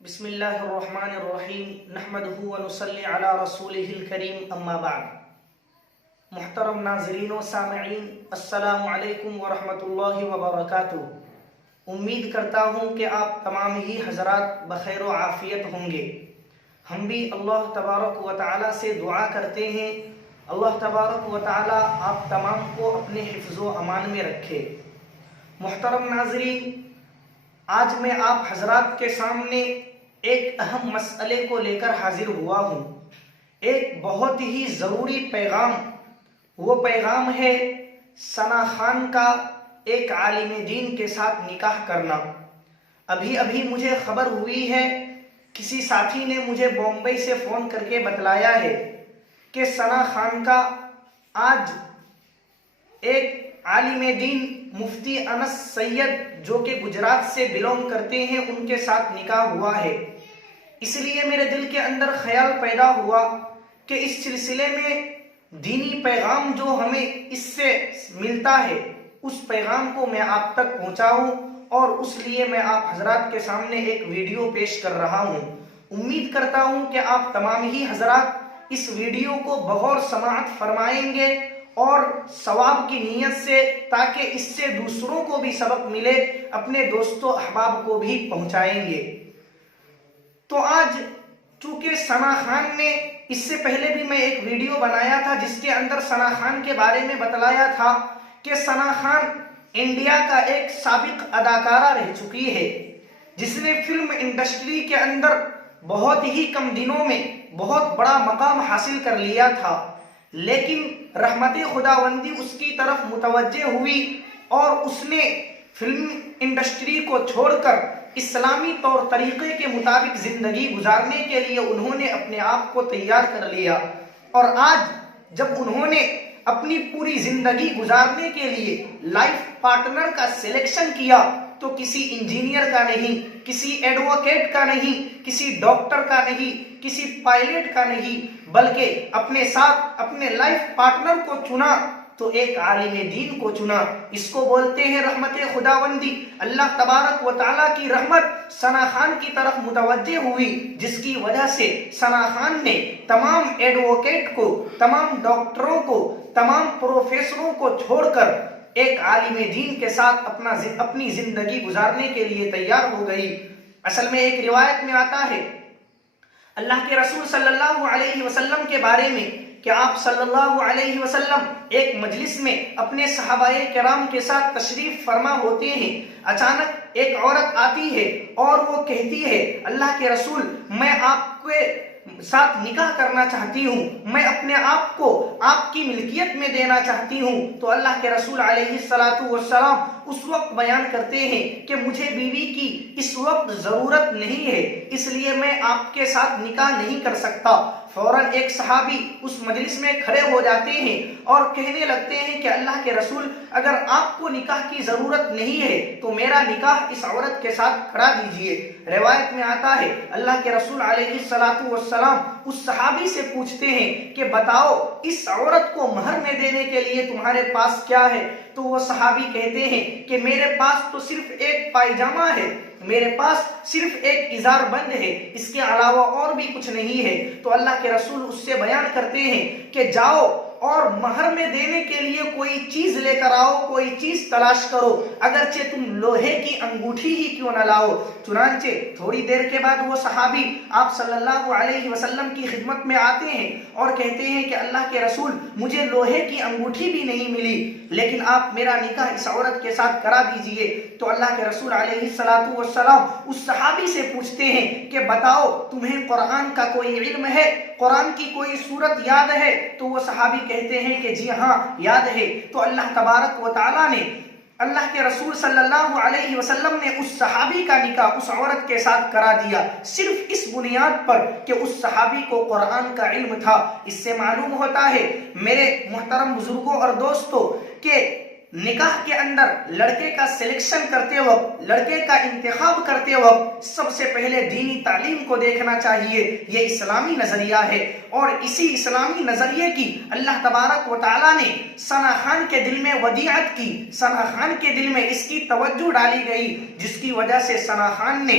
بسم اللہ الرحمن الرحیم نحمدہ ونصلی علی رسولہ الکریم اما بعد۔ محترم ناظرین و سامعین، السلام علیکم ورحمۃ اللہ وبرکاتہ۔ امید کرتا ہوں کہ آپ تمام ہی حضرات بخیر و عافیت ہوں گے۔ ہم بھی اللہ تبارک و تعالی سے دعا کرتے ہیں اللہ تبارک و تعالی آپ تمام کو اپنے حفظ و امان میں رکھے۔ محترم ناظرین، آج میں آپ حضرات کے سامنے ایک اہم مسئلے کو لے کر حاضر ہوا ہوں، ایک بہت ہی ضروری پیغام۔ وہ پیغام ہے ثنا خان کا ایک عالم دین کے ساتھ نکاح کرنا۔ ابھی مجھے خبر ہوئی ہے، کسی ساتھی نے مجھے بمبئی سے فون کر کے بتلایا ہے کہ ثنا خان کا آج ایک عالم دین مفتی انس سید جو کہ گجرات سے بلونگ کرتے ہیں، ان کے ساتھ نکاح ہوا ہے۔ اس لیے میرے دل کے اندر خیال پیدا ہوا کہ اس سلسلے میں دینی پیغام جو ہمیں اس سے ملتا ہے، اس پیغام کو میں آپ تک پہنچاؤں، اور اس لیے میں آپ حضرات کے سامنے ایک ویڈیو پیش کر رہا ہوں۔ امید کرتا ہوں کہ آپ تمام ہی حضرات اس ویڈیو کو بغور سماعت فرمائیں گے اور ثواب کی نیت سے، تاکہ اس سے دوسروں کو بھی سبق ملے، اپنے دوستوں احباب کو بھی پہنچائیں گے۔ تو آج چونکہ ثنا خان نے، اس سے پہلے بھی میں ایک ویڈیو بنایا تھا جس کے اندر ثنا خان کے بارے میں بتلایا تھا کہ ثنا خان انڈیا کا ایک سابق اداکارہ رہ چکی ہے، جس نے فلم انڈسٹری کے اندر بہت ہی کم دنوں میں بہت بڑا مقام حاصل کر لیا تھا، لیکن رحمت خداوندی اس کی طرف متوجہ ہوئی اور اس نے فلم انڈسٹری کو چھوڑ کر اسلامی طور طریقے کے مطابق زندگی گزارنے کے لیے انہوں نے اپنے آپ کو تیار کر لیا۔ اور آج جب انہوں نے اپنی پوری زندگی گزارنے کے لیے لائف پارٹنر کا سلیکشن کیا، تو کسی انجینئر کا نہیں، کسی ایڈوکیٹ کا نہیں، کسی ڈاکٹر کا نہیں، کسی پائلٹ کا نہیں، بلکہ اپنے ساتھ اپنے لائف پارٹنر کو چنا تو ایک عالم دین کو چنا۔ اس کو بولتے ہیں رحمت خداوندی۔ اللہ تبارک و تعالیٰ کی رحمت ثنا خان کی طرف متوجہ ہوئی، جس کی وجہ سے ثنا خان نے تمام ایڈوکیٹ کو، تمام ڈاکٹروں کو، تمام پروفیسروں کو چھوڑ کر ایک عالم دین کے ساتھ اپنی زندگی گزارنے کے لیے تیار ہو گئی۔ اصل میں ایک روایت میں آتا ہے اللہ کے رسول صلی اللہ علیہ وسلم کے بارے میں کہ آپ صلی اللہ علیہ وسلم ایک مجلس میں اپنے صحابہ کرام کے ساتھ تشریف فرما ہوتے ہیں۔ اچانک ایک عورت آتی ہے اور وہ کہتی ہے، اللہ کے رسول، میں آپ کے ساتھ نکاح کرنا چاہتی ہوں، میں اپنے آپ کو آپ کی ملکیت میں دینا چاہتی ہوں۔ تو اللہ کے رسول علیہ السلام اس وقت بیان کرتے ہیں کہ مجھے بیوی کی اس وقت ضرورت نہیں ہے، اس لیے میں آپ کے ساتھ نکاح نہیں کر سکتا۔ فوراً ایک صحابی اس مجلس میں کھڑے ہو جاتے ہیں اور کہنے لگتے ہیں کہ اللہ کے رسول، اگر آپ کو نکاح کی ضرورت نہیں ہے تو میرا نکاح اس عورت کے ساتھ کرا دیجئے۔ روایت میں آتا ہے اللہ کے رسول علیہ السلام اس صحابی سے پوچھتے ہیں کہ بتاؤ، اس عورت کو مہر میں دینے کے لیے تمہارے پاس کیا ہے؟ تو وہ صحابی کہتے ہیں کہ میرے پاس تو صرف ایک پائجامہ ہے، میرے پاس صرف ایک ازار بند ہے، اس کے علاوہ اور بھی کچھ نہیں ہے۔ تو اللہ کے رسول اس سے بیان کرتے ہیں کہ جاؤ اور مہر میں دینے کے لیے کوئی چیز لے کر آؤ، کوئی چیز تلاش کرو، اگرچہ تم لوہے کی انگوٹھی ہی کیوں نہ لاؤ۔ چنانچہ تھوڑی دیر کے بعد وہ صحابی آپ صلی اللہ علیہ وسلم کی خدمت میں آتے ہیں اور کہتے ہیں کہ اللہ کے رسول، مجھے لوہے کی انگوٹھی بھی نہیں ملی، لیکن آپ میرا نکاح اس عورت کے ساتھ کرا دیجئے۔ تو اللہ کے رسول علیہ السلام اس صحابی سے پوچھتے ہیں کہ بتاؤ، تمہیں قرآن کا کوئی علم ہے؟ قرآن کی کوئی سورت یاد ہے؟ تو وہ صحابی کہتے ہیں کہ جی ہاں یاد ہے۔ تو اللہ تبارک و تعالیٰ نے، اللہ کے رسول صلی اللہ علیہ وسلم نے اس صحابی کا نکاح اس عورت کے ساتھ کرا دیا، صرف اس بنیاد پر کہ اس صحابی کو قرآن کا علم تھا۔ اس سے معلوم ہوتا ہے میرے محترم بزرگوں اور دوستوں کہ نکاح کے اندر لڑکے کا سلیکشن کرتے وقت، لڑکے کا انتخاب کرتے وقت سب سے پہلے دینی تعلیم کو دیکھنا چاہیے۔ یہ اسلامی نظریہ ہے، اور اسی اسلامی نظریے کی اللہ تبارک و تعالیٰ نے ثنا خان کے دل میں ودیعت کی، ثنا خان کے دل میں اس کی توجہ ڈالی گئی، جس کی وجہ سے ثنا خان نے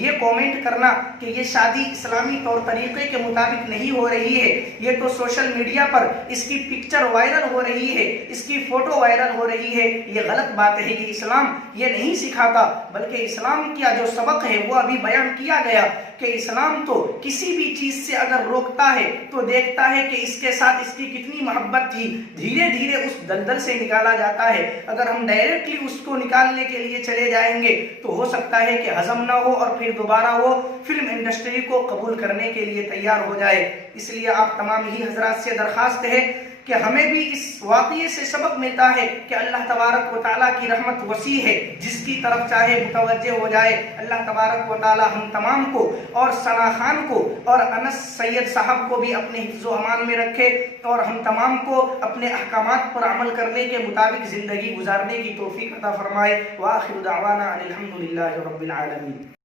یہ کومنٹ کرنا کہ یہ شادی اسلامی طور طریقے کے مطابق نہیں ہو رہی ہے، یہ تو سوشل میڈیا پر اس کی پکچر وائرل ہو رہی ہے، اس کی فوٹو وائرل ہو رہی ہے، یہ غلط بات ہے، یہ اسلام یہ نہیں سکھاتا، بلکہ اسلام کا جو سبق ہے وہ ابھی بیان کیا گیا کہ اسلام تو کسی بھی چیز سے اگر روکتا ہے تو دیکھتا ہے کہ اس کے ساتھ اس کی کتنی محبت تھی، دھیرے دھیرے اس دلدل سے نکالا جاتا ہے۔ اگر ہم ڈائریکٹلی اس کو نکالنے کے لیے چلے جائیں گے تو ہو سکتا ہے کہ ہضم نہ ہو اور پھر دوبارہ وہ فلم انڈسٹری کو قبول کرنے کے لیے تیار ہو جائے۔ اس لیے آپ تمام ہی حضرات سے درخواست ہے کہ ہمیں بھی اس واقعے سے سبق ملتا ہے کہ اللہ تبارک و تعالیٰ کی رحمت وسیع ہے، جس کی طرف چاہے متوجہ ہو جائے۔ اللہ تبارک و تعالیٰ ہم تمام کو اور ثنا خان کو اور انس سید صاحب کو بھی اپنے حفظ و امان میں رکھے، اور ہم تمام کو اپنے احکامات پر عمل کرنے کے مطابق زندگی گزارنے کی توفیق عطا فرمائے۔ وآخر دعوانا ان الحمد للہ رب العالمین۔